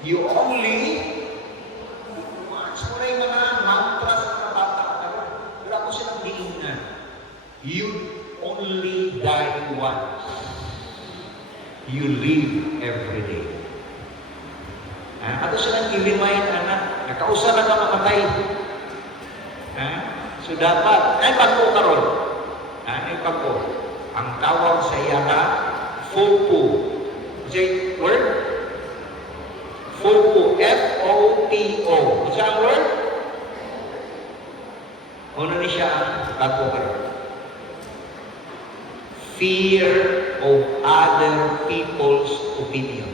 You only once mo na yung mga mantras ng mga bata. Pero ako silang diingan. You only die once. You live every day. Ato silang i-remind, anak, nakausa na ka mamatay. So dapat, ay pagko karon. Ay pagko. Ang tawag sa iya na, FOPO. Say, word? FOPO. F-O-P-O. Isa ang word? Ano ni siya ang pagko karon? Fear of other people's opinion.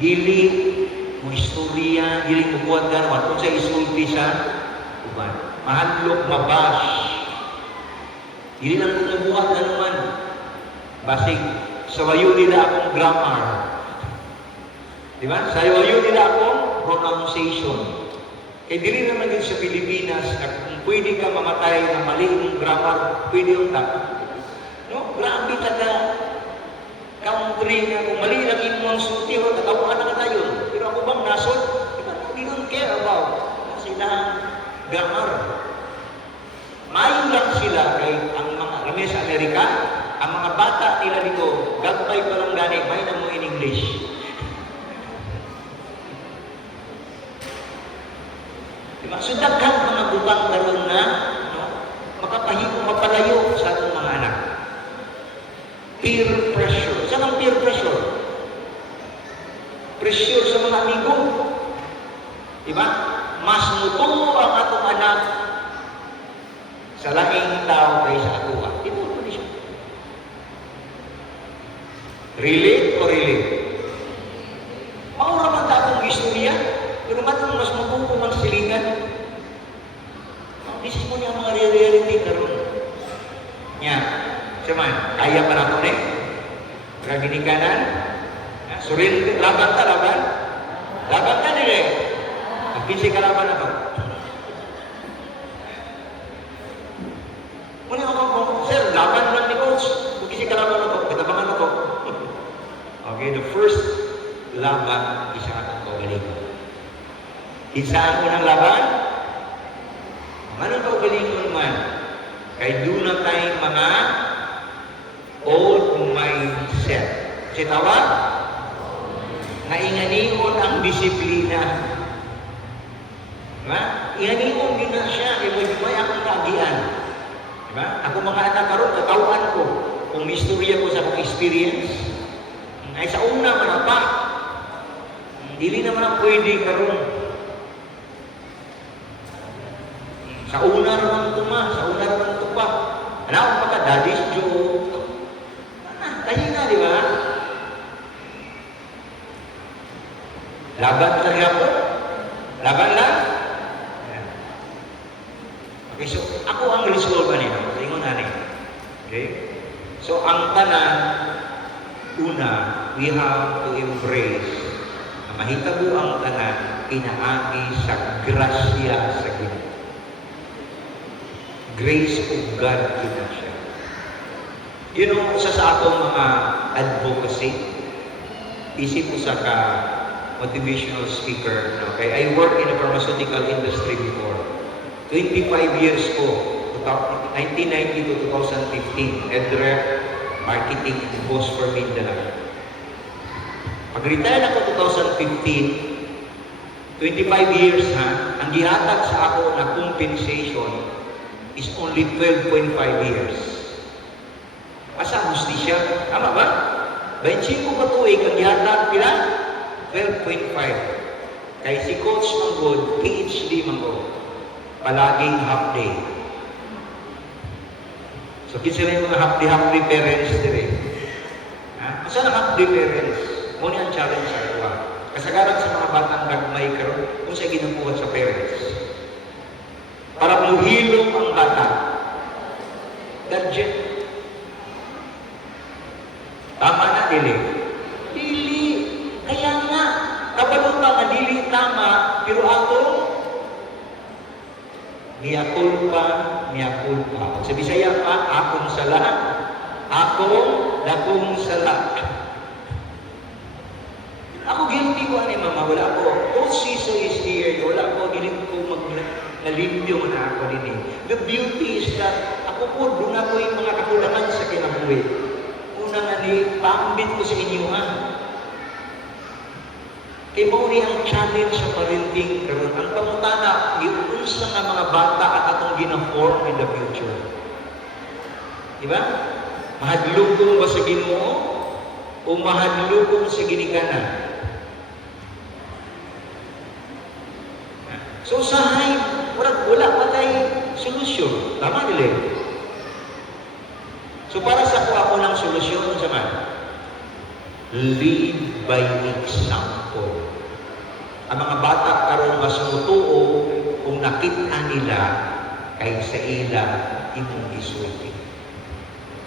Dili mo istorya, dili mo buhat ganawan kung sa isulti sa uban. Mahadlok, mabash. Dili lang kung buhat ganawan. Basig, sawayo nila akong grammar. Di ba? Sawayo nila akong pronunciation. Kaya dili naman din sa Pilipinas na kung pwede ka mamatay na mali yung grammar, pwede yung tap. No? Grabe taga country na kung mali lang yung sulti o katawaan na tayo. Pero ako bang nasod? They don't care about silang grammar. Mayo lang sila kay ang mga kami sa Amerika, ang mga bata nila dito, gagpay pa lang gani, may na mo in English. Diba? So daghang mga butang karon na makapahimo mapalayo sa atong mga anak. Peer pressure. Saan ang peer pressure? Pressure sa mga amigo. Diba? Mas mutuo ang atong anak sa laing tao kaysa atuwa. Ito ang kondisyon. Relate o relate? Maura man ta akong istorya, pero matang mas mutuo ng silingan. This is mo niya mga reality karon. Nya. Cuman, kaya pa natin eh. Kaginikanan. Surin, laban ka, laban. Laban ka nila eh. Nagpinsi ka laban ako. Muna ako, sir, laban lang ni coach. Nagpinsi ka laban ako. Katabangan ako. Okay, the first laban, isa ka itong kagalingon. Isa ang unang laban, manong kagalingon man, kay doon na tayong mga old mindset. Kasi tawag? Nainganion ang disiplina. Diba? Inganion din na siya. Kaya may akong kagian. Diba? Ako mga anak karon katawan ko. Kung istorya ko sa akong experience. Ay sa una, manapa. Dili naman ang pwede karon. Sa una naman tuma. Sa una naman tupa. Ano ang pagka daddy's joke. Kaya nga, di ba? Laban talaga po. Laban lang. Okay, so ako ang resolve niya. Ingon na niya. Okay? So, ang tanan, una, we have to embrace na mahitabo ang tanan, pinaagi sa grasya sa Ginoo. Grace of God kita siya. You know, sa atong mga advocacy, isip ko sa motivational speaker. Okay? I work in the pharmaceutical industry before. 25 years ko, 1990 to 2015, EDREP, marketing and boss for Mindanao. Pag-retire ako 2015, 25 years ang gihatag sa ako na compensation is only 12.5 years. Asa hustisya? Tama ba? 25 ka tuig ang gihatag pila? 12.5. Kay si Coach Manggod, PhD Manggod, palaging half day. So, kinsa na yung mga half day parents dire. Asa na half day parents? Muna ang challenge sa kuha. Kasagaran sa mga batang gagmay karon kung sa ginabuhat sa parents. Para muhilom ang bata. Gadget. Tama na, dili. Dili. Kaya nga, kapag nga dili tama, pero ako, niya kulpa. Sa Bisaya pa, akong sala. Akong dakong sala. ko din. The beauty is that ako po, doon ako yung mga kakulangan sa kinabuhi. Una nga ni, paambit ko sa inyo ha. Kaya mo ang challenge sa parenting karon. Ang pangutana, yung sa nga mga bata at atong gina-form in the future. Diba? Mahadlugong ba sa Ginoo o mahadlugong sa ginikanan? So usahay, wala pa tayo solusyon. Tama nila. So para sa ako ng solusyon sa man, lead by example. Ang mga bata karon mas mutuo kung nakita nila kaysa ila imong gisulti.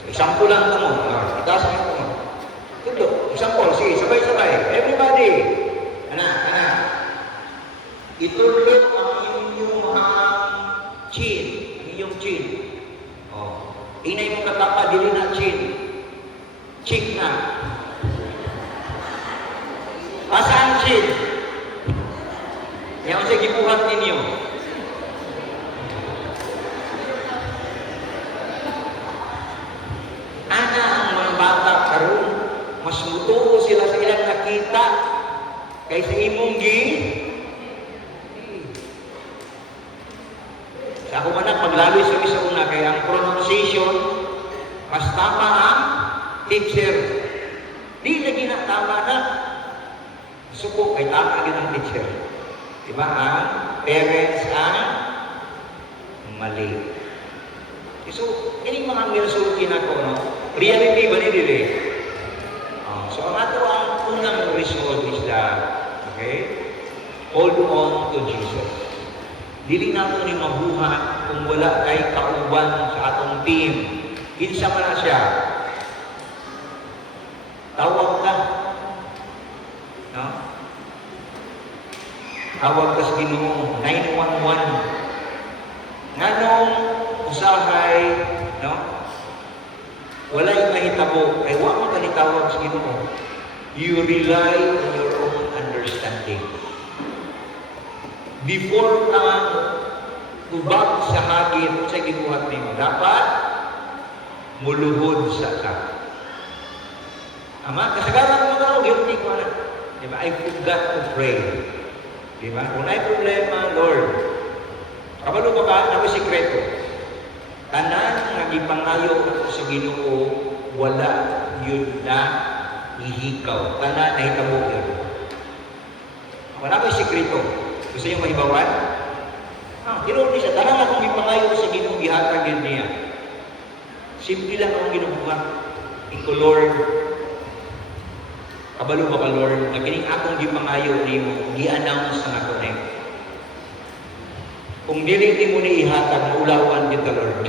Example lang mo. Itaas mo. Tundo. Example. Sige, sabay-sabay. Everybody. Ana. Itulog ang inyong chin. Ang inyong chin. Oh. Inay mo katapa, dili na chin. Cheek na. Asa ang chin? Yang sa gibuhat ninyo. Ana ang mga bata karon, mas mutuo sila sa ilang nakita kaysa imong sa ako manak maglalo sa isa una kaya ang pronunciation mas tama ang teacher. Di lagi na tama na. Suko kay tama din ang teacher. Diba ang parents ang mali. So, ini mga minasulti na ko, no? Reality ba ni dili? So, ang ato ang unang resolve is that, okay? Hold on to Jesus. Dili nato ni mabuhat kung wala kay kauban sa atong team. Kinsa man na siya. Tawag ka. No? Tawag ka sa Ginoo, 911. Nganong usahay, no? Walay mahitabo, ay wa mo kanitawag sa Ginoo. You rely on your own understanding. Before ka tubag sa hagit sa gibuhat nimo, dapat muluhod sa ka. Ama, kasagaran mo na, guilty ko na. Diba? I forgot to pray. Diba? Kung may problema, Lord, kabalo ba ba? Ako sikreto. Tanan nga gipangayo sa Ginoo, wala yun na ihikaw. Tanan na hitabo yun. Wala ko sikreto. Gusto niyo mahibawan? Ginoo niya, tanan akong gipangayo sa Ginoo, gihatag yun niya. Simple lang akong ginubuhat. Iko, Lord, kabalo ba ka, Lord, na kining akong gipangayo ni mo, gi-announce na ako na yun. Kung dili mo ni ihatag, maulawan kita, Lord.